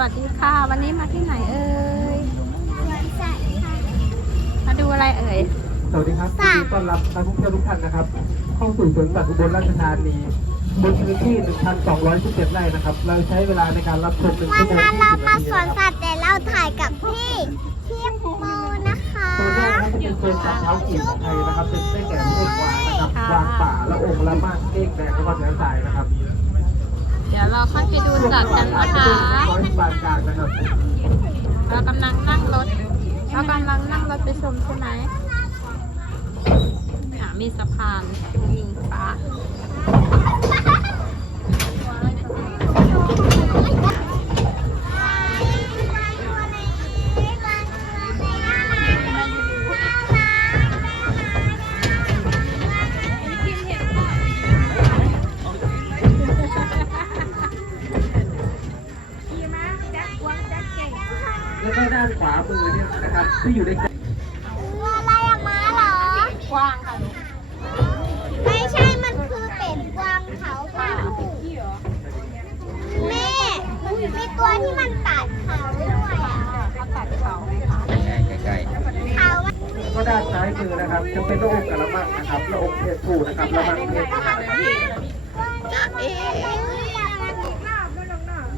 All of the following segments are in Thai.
วัสดีค่ะ วันนี้มาที่ไหนเอ่ยมาดูอะไรเอ่ย สวัสดีครับยินดีต้อนรับนักท่องเที่ยวทุกท่านนะครับ เข้าสู่สวนสัตว์อุบลราชธานีบนพื้นที่ 1,217 ไร่นะครับ เราใช้เวลาในการรับชมหนึ่งวัชั่นวโมงนั้นเรา20มานาทีสวนนะคสัรับตว์แต่เราถ่ายกับพี่พี่โมนะคะตัวแรกนะครับจะเป็นโซนสัตว์เท้ากีบของไทยนะครับ เป็นได้แก่เพศกวางนะครับกวางป่าและองค์ละมากเอกแดงแล้วก็เนื้อสายนะครับเดี๋ยวเราค่อยไปดูจัดกันนะคะร้อยบาเรากำลังนั่งรถเรากำลังนั่งรถไปชมใช่ไหมอะมีสะพานยิงฟ้า ที่อยู่ใน อะไรอะม้าเหรอ กว้างค่ะลูก ไม่ใช่ มันคือเป็ดกวางเขาค่ะแม่มีตัวที่มันตัดเขาด้วยอะ เขาตัดเขาไหมคะ เขาอะ แล้วก็ด้านซ้ายมือนะครับ จะเป็นระองกระมังนะครับระองเพศผู้นะครับระมังเพศเมียนะครับ เอ๊ะ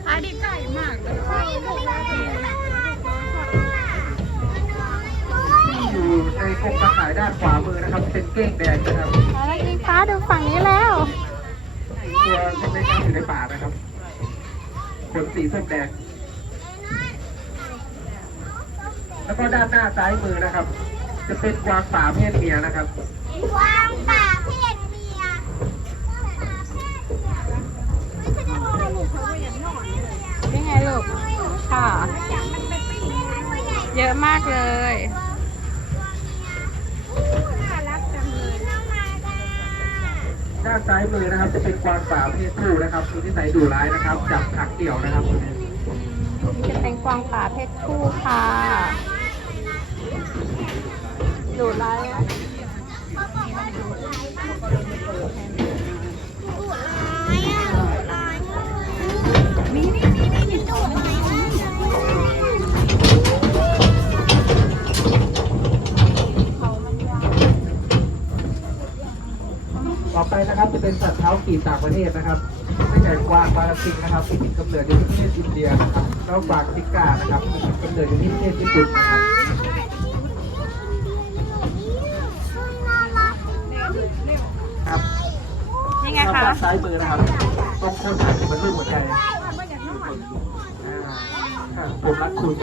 ขายดีไก่มากเลย ที่อยู่ในกรงกระต่ายด้านขวามือนะครับ เป็นเก้งแดงนะครับ แล้วยิงฟ้าดูฝั่งนี้แล้ว ตัวเล็กๆอยู่ ในป่านะครับขนสีส้มแดง แล้วก็ด้านหน้าซ้ายมือนะครับ จะเป็นกวางป่าเพศเมียนะครับ กวางป่าเพศเมียนี่ไงลูกค่ะ เยอะมากเลย ด้านซ้ายมือนะครับ จะเป็นกวางป่าเพศผู้นะครับมีนิสัยดุร้ายนะครับ จับขังเดี่ยวนะครับนี่จะเป็นกวางป่าเพศผู้ค่ะดุร้าย นะครับจะเป็นสัตว์เท้ากีบต่างประเทศนะครับได้แก่กวางบาราซิงนะครับที่มีกำเนิดอยู่ที่ประเทศอินเดียนะครับแล้วกวางซิก้านะครับที่มีกำเนิดอยู่ที่ประเทศญี่ปุ่นนะครับครับนี่ไงคะด้านซ้ายมือนะครับตรงโคนขาจะเป็นรูปหัวใจอ่าอ่าผมรักคุณ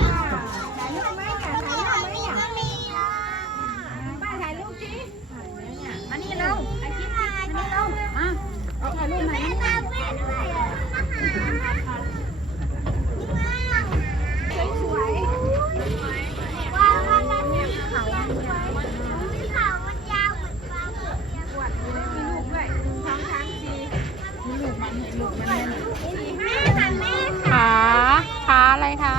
อะไรคะ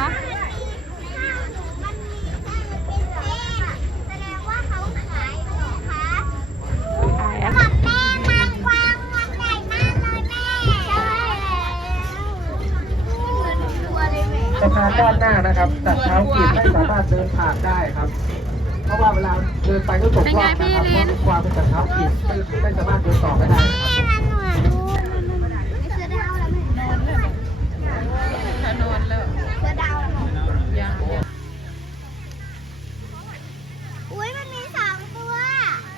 ขายอะไร สะพานด้านหน้านะครับสัตว์เท้ากีบไม่สามารถเดินผ่านได้ครับ เพราะว่าเวลาเดินไปก็ตกรอบนะครับเพราะความเป็นสัตว์เท้ากีบไม่ไม่สามารถเดินต่อไปได้นะครับ ถนนเลยยังยัง อุ้ยมันมีสองตัว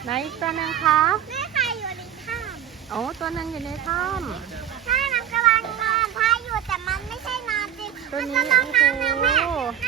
ไหนอีกตัวหนึ่งคะ แม่ใครอยู่ในถ้ โอ้ตัวหนึ่งอยู่ในถ้ำถ้ามันกำลังนอนถ้าอยู่แต่มันไม่ใช่นอนจริงำ ตัวมันนี้กำลังนอนนะแม่โอ้โหแม่ถื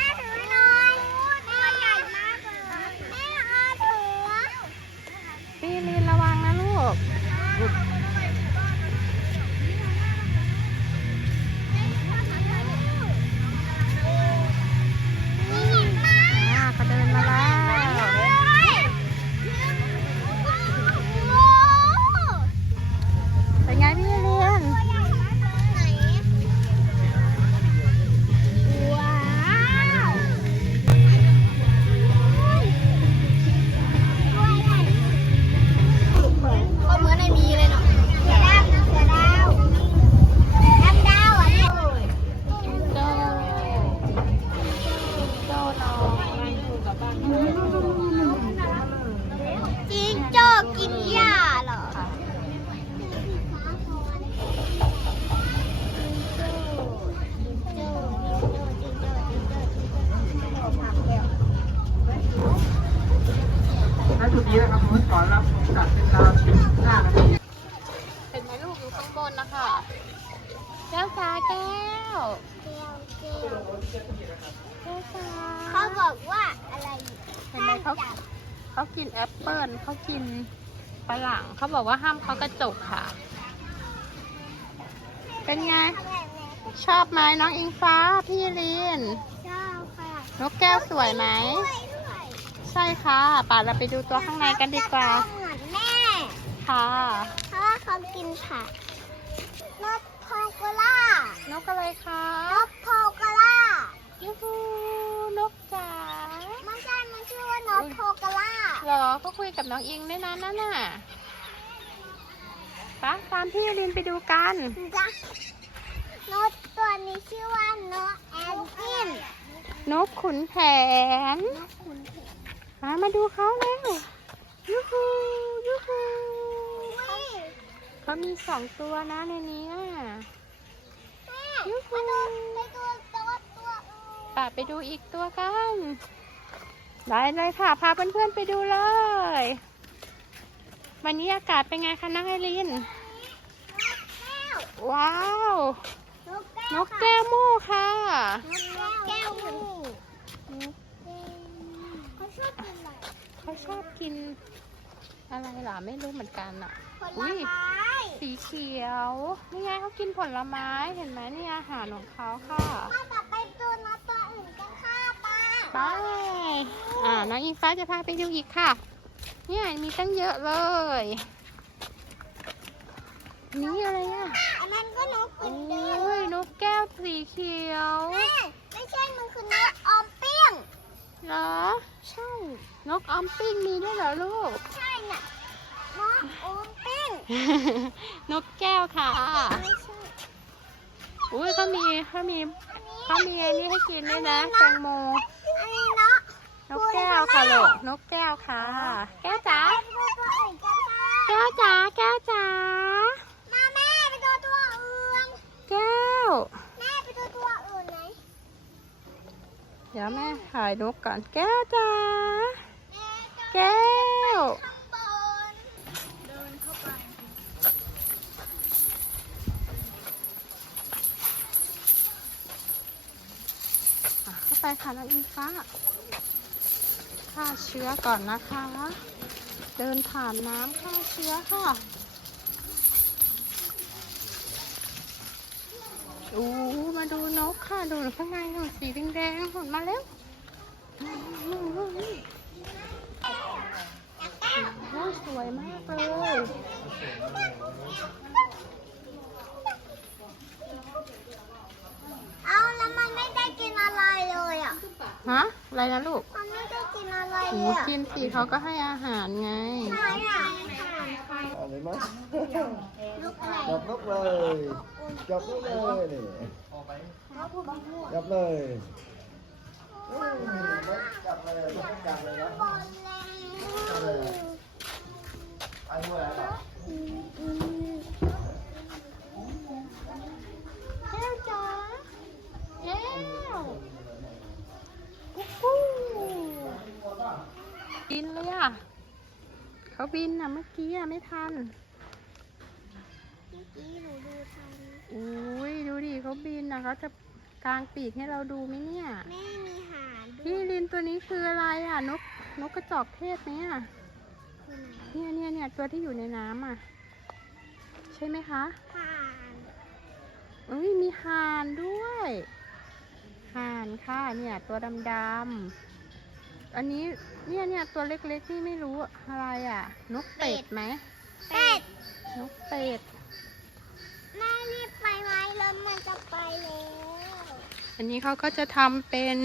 อห เขาบอกว่าห้ามเขากระจกค่ะ เป็นไง ชอบไหมน้องอิงฟ้าพี่ลินเจ้าค่ะนกแก้วสวยไหมด้วยด้วยใช่ค่ะป่าเราไปดูตัวข้างในกันดีกว่า เหมือนแม่ ค่ะเพราะว่าเขากินผักนกโพกล่านกอะไรคะนกโพกล่ายูฮูนกจ๋าไม่ใช่มันชื่อว่านกโพกล่าเหรอก็คุยกับน้องอิงด้วยนะนั่นน่ะไป้าตามพี่ลินไปดูกันจ้ะนกตัวนี้ชื่อว่านกแอนกินนกขุนแผนนกขุนแผนมามาดูเขาเร็วยูฮูยูฮูอุ้ยเขามีสองตัวนะในนี้อะแม่ยูฮูมาดูไปดูตัวตัวอื่นป่าไปดูอีกตัวกันได้เลยค่ะ พาเพื่อนๆไปดูเลย วันนี้อากาศเป็นไงคะน้องไอรินนกแก้วว้าวนกแก้วนกแก้วโม่ค่ะ นกแก้วมันเขาชอบกินอะไรเขาชอบกิน อะไรเหรอไม่รู้เหมือนกันอะผลอุ๊ยไม้สีเขียว นี่ไงเขากินผลไม้เห็นไหมนี่อาหารของเขาค่ะป้าจะไปดูนกตัวอื่นกันค่ะป้าไปอ่าน้องอิงฟ้าจะพาไปดูอีกค่ะ เนี่ยมีตั้งเยอะเลย นี่อะไรอะอันนั้นก็นกโอเหมือนเดิม้ยนกแก้วสีเขียวแม่ไม่ใช่มันคือนกออมเปี้ยงเหรอ ใช่ นกออมปิ้งมีด้วยเหรอลูก ใช่น่ะนกออมเปี้ยงนกแก้วค่ะ ไม่ใช่อุ้ยเขามีเขามีเขามีอันนี้ให้กินด้วยนะแตงโม อันนี้นก นกแก้วค่ะลูกนกแก้วค่ะ แก้วจ๋าไปดูตัวอื่นกันค่ะแก้วจ๋าแก้วจ๋ามาแม่ไปดูตัวอื่นแก้วแม่ไปดูตัวอื่นไหนเดี๋ยวแม่ถ่ายนกก่อนแก้วจ๋าแม่จะแก้วข้างบนเดินเข้าไปอะเข้าไปค่ะน้องอิงฟ้า ฆ่าเชื้อก่อนนะคะ เดินผ่านน้ำฆ่าเชื้อค่ะอู้มาดูนกค่ะ ดูข้างในหนูสีแดงๆหนมาแล้วโอ้สวยมากเลยเอาแล้วมันไม่ได้กินอะไรเลยอะ ฮะ อะไรนะลูก กินอะไรหเลมูยอะกินสิเขาก็ให้อาหารไง อะไรมั้ยลูกอะไรจับนกเลยจับนกเลยนี่จับเลยจับเลยจับเลยนะบอลแล้วไปด้วยแล้วแก้วจ๋าแก้วกุ๊ก บินเลยอะ เขาบินอะเมื่อกี้อะไม่ทัน เมื่อกี้หนูดูทันอุ้ยดูดิเขาบินอะเขาจะกางปีกให้เราดูไหมเนี่ย แม่มีหางด้วพี่ยลินตัวนี้คืออะไรอะ นกนกกระจอกเทศไหมอะ คือไหนเนี่ยเนี่ยเนี่ยตัวที่อยู่ในน้ำอะ ใช่ไหมคะ หางเอ้ยมีห่านด้วยห่านค่ะเนี่ยตัวดำๆ อันนี้เนี่ยเนี่ยตัวเล็กๆนี่ไม่รู้อะไรอะ นกเป็ดไหมเป็ดนกเป็ดแม่รีบไปไหมแล้วมันจะไปแล้วอันนี้เขาก็จะทำเป็น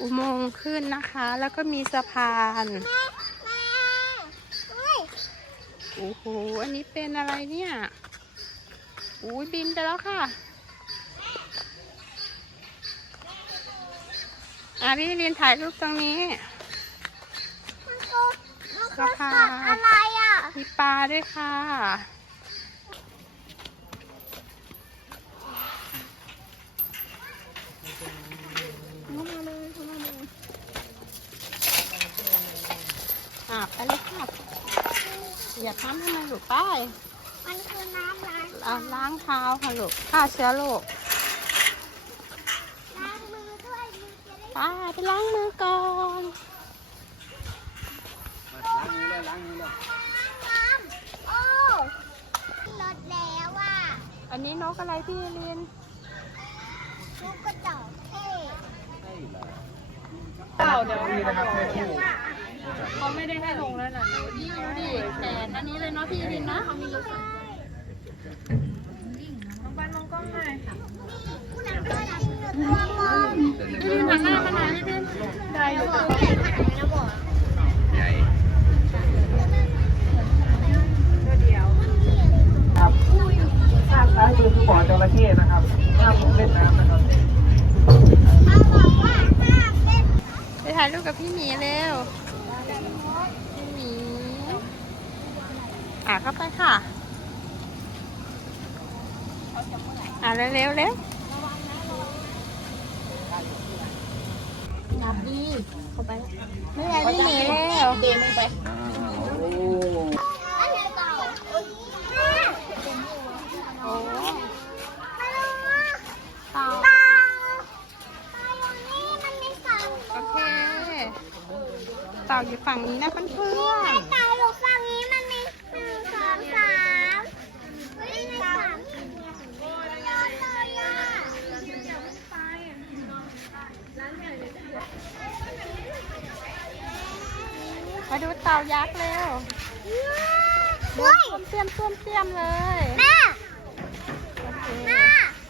อุโมงค์ขึ้นนะคะ แล้วก็มีสะพานแม่แม่เฮ้ยโอ้โหอันนี้เป็นอะไรเนี่ยอุ้ยบินไปแล้วค่ะ อะพี่เรียนถ่ายรูปตรงนี้ มันคือมันคือสะพานสัตว์อะไรอะ มีปลาด้วยค่ะ อะไปเลยค่ะอย่าทำให้มันหลุดไปมันคือน้ำล้างอะล้างเท้าค่ะลูกฆ่าเชื้อโรค ไปไปล้างมือก่อนโอ้รถแล้วอะ อันนี้นกอะไรพี่ลินลูกกระจอกเท่เต่าเดี๋ยวนี่นะครับแม่คู่เขาไม่ได้ให้ลงแล้วนะหนูนี่ดูดิแขนอันนี้เลยเนาะพี่ลินนะตัวมอง พี่ลินหันหน้ามาหน่อยพี่ลิน ได้อยู่ บอกใหญ่ขนาดนี้นะบอก ครับข้างซ้ายมือคือบ่อจระเข้นะครับห้ามลงเล่นน้ำนะครับ เขาบอกว่าห้ามเล่น ไปถ่ายรูปกับพี่หมีเร็ว พี่หมี อะเข้าไปค่ะ อะเร็วเร็วเร็วนับดีเข้าไปไม่ใช่พี่หมีเร็วเดินไป อันไหนเต่าแม่ โอ้ มาดูว่า เต่า เต่าเต่าอยู่นี่มันมีสอง โอเค เต่าอยู่ฝั่งนี้นะเพื่อนเต่าอยู่ฝั่งนี้มันมีหนึ่งสองสามเฮ้ยในสามโอ้ยยอดเลยอะๆมาดูเต่ายักษ์เร็วเฮ้ยเตรียมเตรียมเตรียมเลย แม่โอเคแม่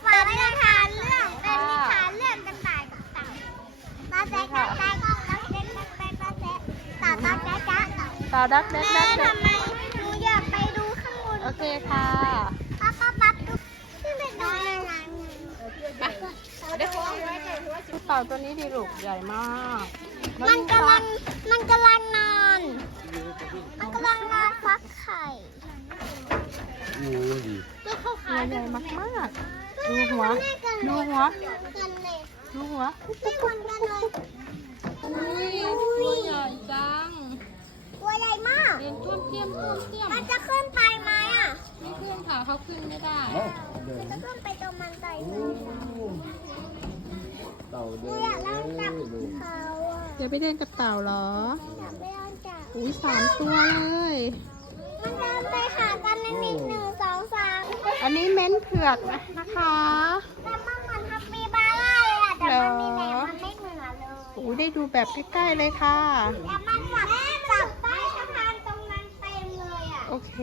ฝากนิทานเรื่องเป็นนิทานเรื่องกระต่ายกับเต่าตาแจ๊กตาแจ๊กตาแจ๊กตาแจ๊กตาแจ๊กตาแจ๊กตาตาแจ๊ก ตาเต่าดักเด็กแม่ดักเด็กทำไมหนูอยากไปดูข้างบนโอเคค่ะปั๊บปั๊บปั๊บดูที่เป็นน้อยอะไรเต่าตัวนี้ดีลูกใหญ่มาก มันกำลังมันกำลังนอน มันกำลังนอนฟักไข่ตัวใหญ่มากมากๆดูหัว ดูหัวกันเลยดูหัวไม่เหมือนกันเลยนี่ตัวใหญ่จังตัว ใหญ่มากเรียนต้วมเตี้ยมต้วมเตี้ยมมันจะขึ้นไปไหมอะ ไม่ขึ้นค่ะเขาขึ้นไม่ได้มันจะขึ้นไปตรงมันไตเต่าหเดินูนอยากเล่นกับเลยเขาอะเดี๋ยวไปเดินกับเต่าเหรอ อยากไปเล่นกับอุ้ยสามตัวเลย มันเดินไปหากันในนิดหนึ่งสองสามอันนี้เม้นเผือกนะคะ แต่มันเหมือนทับปีบาร่าเลยอะแต่มันมีแหลมมันไม่เหมือนเลย อุ้ยได้ดูแบบใกล้ๆเลยค่ะแล้วมันจับจับใต้สะพานตรงนั้นเต็มเลยอะ โอเค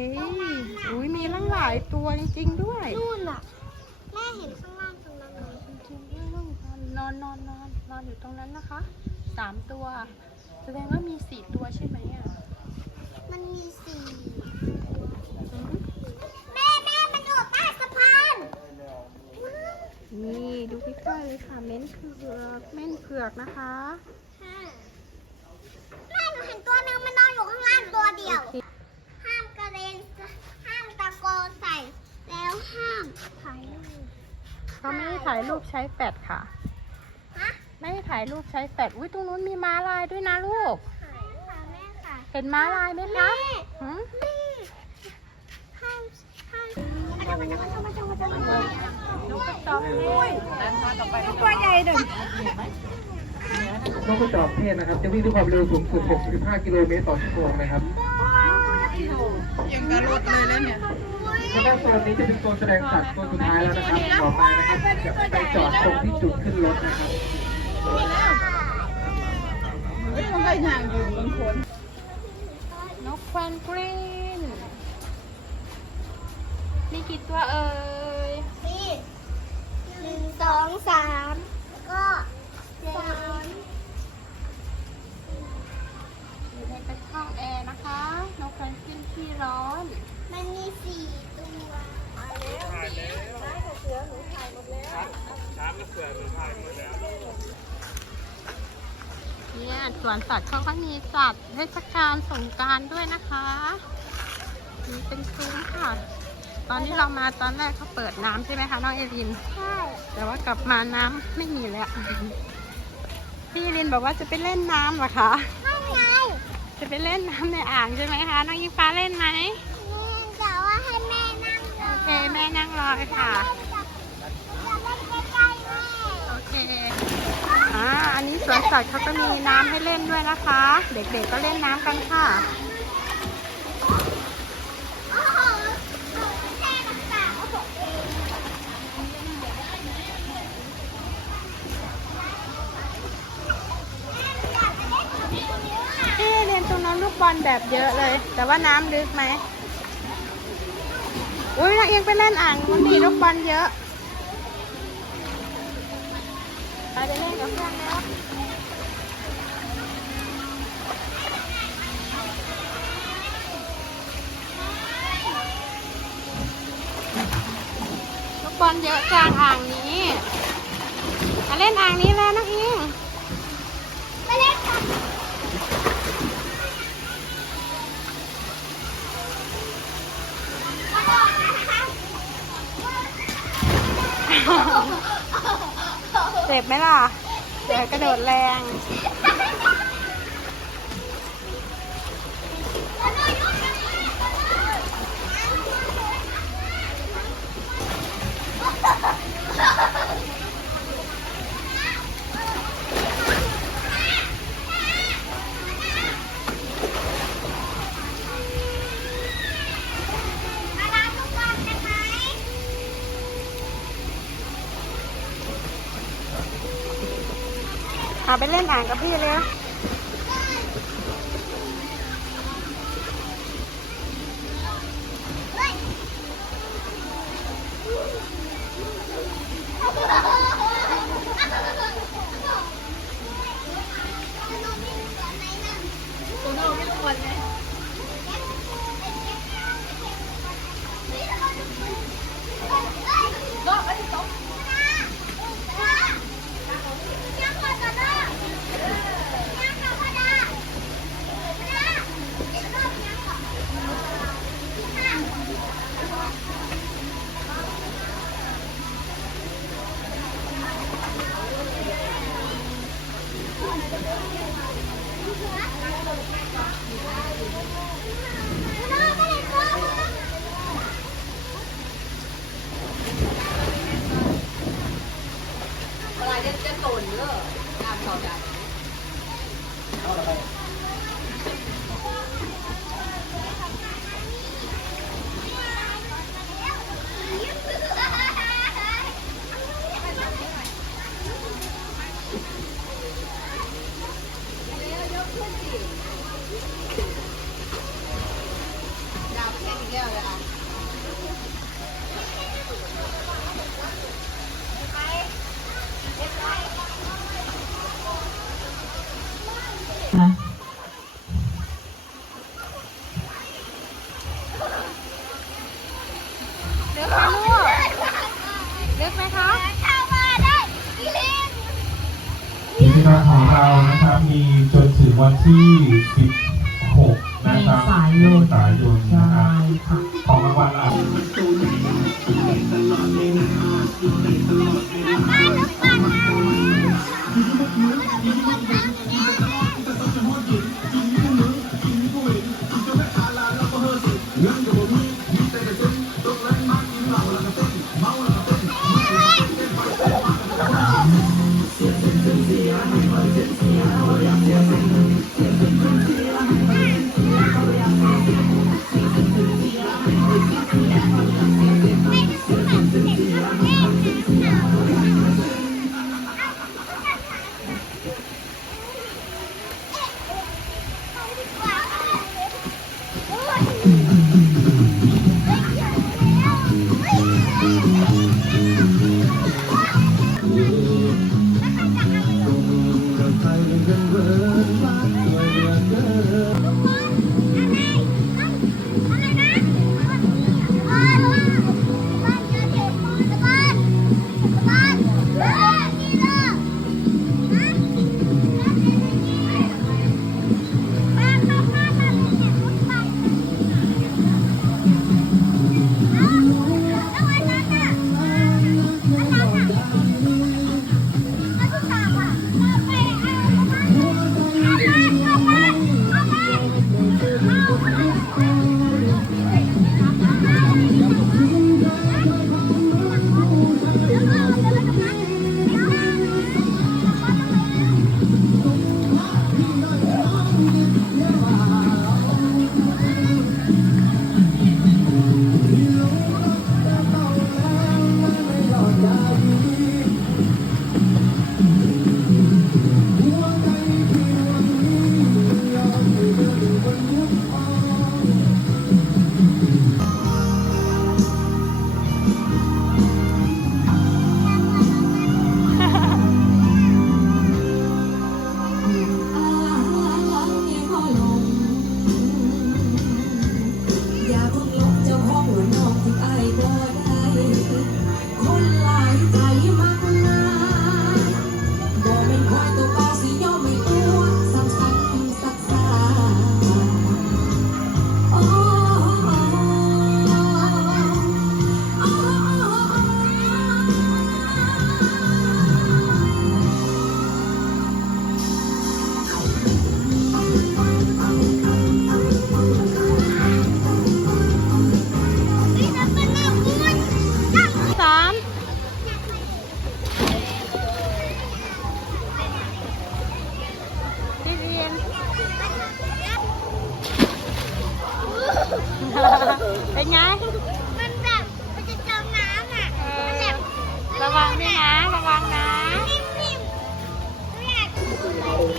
อุ้ยมีตั้งหลายตัวจริงๆด้วย นู่นอะ แม่เห็นข้างล่างตรงนั้นไหมนอนนอนนอนนอนอยู่ตรงนั้นนะคะสามตัว แสดงว่ามีสี่ตัวใช่ไหมอะ มันมีสี่อืมแม่แม่มันอยู่ใต้สะพานนี่ดูใกล้ๆเลยค่ะ เม้นเผือกเม้นเผือกนะคะ แม่หนูเห็นตัวหนึงมันนอนอยู่ข้างล่างตัวเดียว ห้ามกระเด็นห้ามตะโกนใส่ แล้วห้ามถ่ายรูปเขาไม่ให้ถ่ายรูปใช้แฟลชค่ะ ฮะไม่ให้ถ่ายรูปใช้แฟลชอุ้ยตรงนู้นมีม้าลายด้วยนะลูก ถ่ายค่ะแม่ค่ะเห็นม้าลายไหมคะหืมแม่ห้ามห้ามมาจับมาจับมาจับมาจับมาจับมาจับนกกระจอกเทศตัวใหญ่หนึ่งนกกระจอกเทศนะครับ จะวิ่งด้วยความเร็วสูงสุด 65 กิโลเมตรต่อชั่วโมงนะครับ ยังกระโดดเลยแล้วเนี่ย แล้วก็โซนนี้จะเป็นโซนแสดงสัตว์โซนสุดท้ายแล้วนะครับต่อไปนะครับจะไปจอดตรงที่จุดขึ้นรถนะครับนกแควนกรีนมีกี่ตัวเอ่ยนี่หนึ่งสองสามแล้วก็สามอยู่ในเป็นห้องแอร์นะคะ นกแควนกรีนที่ร้อน มันมีสี่ ตัวเนี่ยสวนสัตว์เขาก็มีจัดเทศกาลสงกรารด้วยนะคะนี่เป็นซุ้มค่ะ ตอนนี้เรามาตอนแรกเขาเปิดน้ำใช่ไหมคะน้องเอลินใช่แต่ว่ากลับมาน้ำไม่มีแล้วพี่เอลินบอกว่าจะไปเล่นน้ำเหรอคะไม่ไงจะไปเล่นน้ำในอ่างใช่ไหมคะน้องยิงฟ้าเล่นไหม แม่นั่งรอเลยค่ะ โอเค อ่า อันนี้สวนสัตว์เขาก็มีน้ำให้เล่นด้วยนะคะ เด็กๆก็เล่นน้ำกันค่ะโอ้โหแค่ต่างๆโอ้โหอยากจะเล่นกับพี่นิ้วอะเอ๊ะเรียนตรงนั้นลูกบอลแบบเยอะเลย แต่ว่าน้ำลึกไหม อุ้ยนักเอียงไปเล่นอ่างมันดีลูกบอลเยอะไปไปเล่นกับเพื่อนแล้วลูกบอลเยอะจังอ่างนี้มาเล่นอ่างนี้แล้วนักเอีย เจ็บไหมล่ะเดี๋ยวกระโดดแรง มาล้างทุกวันกันไหม เอาไปเล่นอ่างกับพี่เลย Yeah. ลึกไหมลูกลึกไหมคะเข้ามาได้อีเล่นกิจกรรมของเรานะครับมีจนถึงวันที่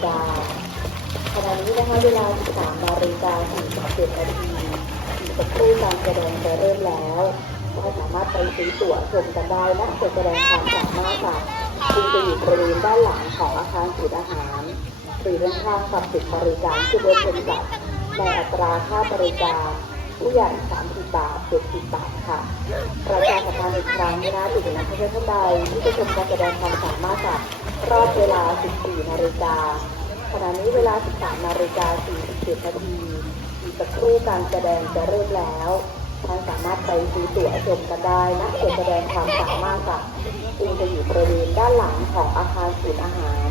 ดาขณะนี้นะคะเวลา 13นาฬิกา47นาทีอีกสักครู่การแสดงจะเริ่มแล้วก็สามารถไปซื้อตั๋วชมกันได้และจะแสดงความสามารถค่ะซึ่งจะอยู่บริเวณด้านหลังของอาคารสูตรอาหารหรือด้านข้างกับจุดบริการที่รถชมจัดในอัตราค่าบริการผู้ใหญ่ 30 บาท 70 บาทค่ะ ประชาสัมพันธ์อีกครั้งนะคะถึงนักท่องเที่ยวท่านใดที่จะชมการแสดงความสามารถจาก รอบเวลา 14 นาฬิกา ขณะนี้เวลา 13 นาฬิกา 47 นาทีอีกสักครู่การแสดงจะเริ่มแล้วท่านสามารถไปซื้อตั๋วชมกันได้นะเพื่อแสดงความสามารถจากซึ่งจะอยู่บริเวณด้านหลังของอาคารศูนย์อาหาร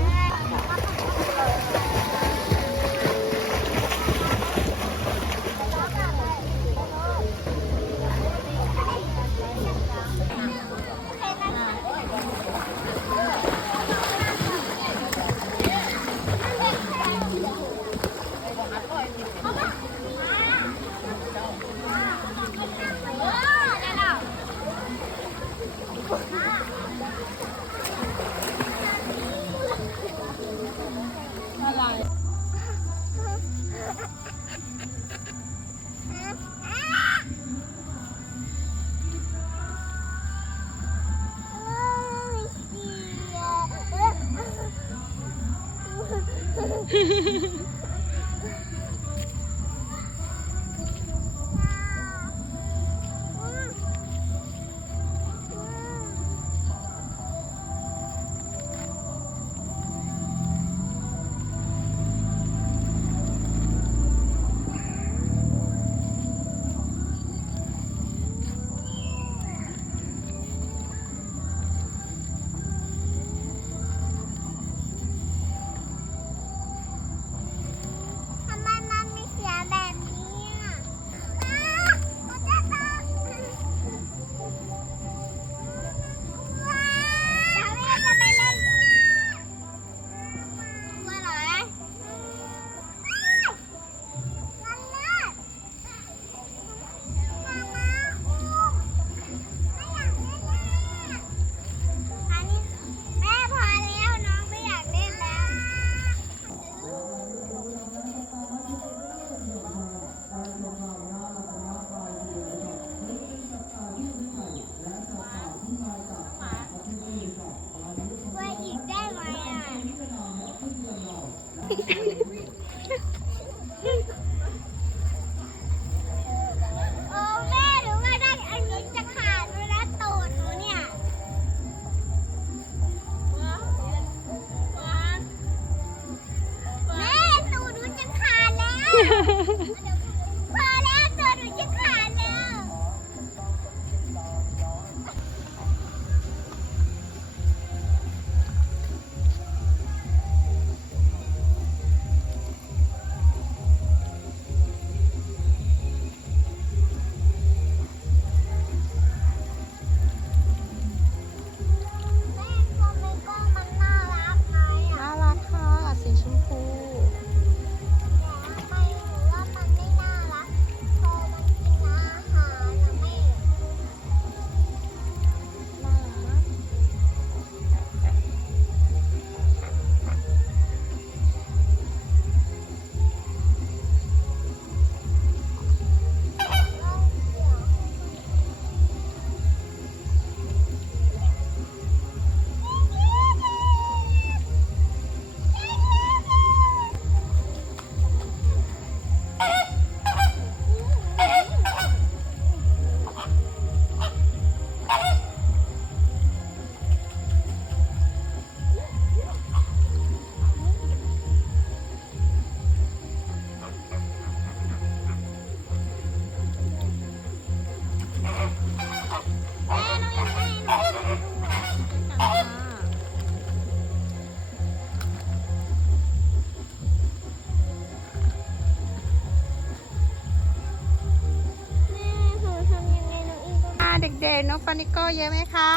เด็กๆน้องฟานิโก้เยอะไหมคะ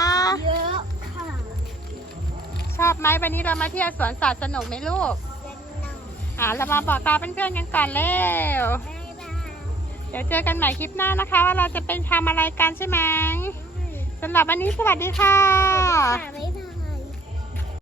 เยอะค่ะ ชอบไหมวันนี้เรามาเที่ยวสวนสัตว์สนุกไหมลูกสนุกอ่าเรามาบอกลาเพื่อนๆกันก่อนเร็วบายบายเดี๋ยวเจอกันใหม่คลิปหน้านะคะ ว่าเราจะเป็นทำอะไรกันใช่ไหมสำหรับวันนี้สวัสดีค่ะ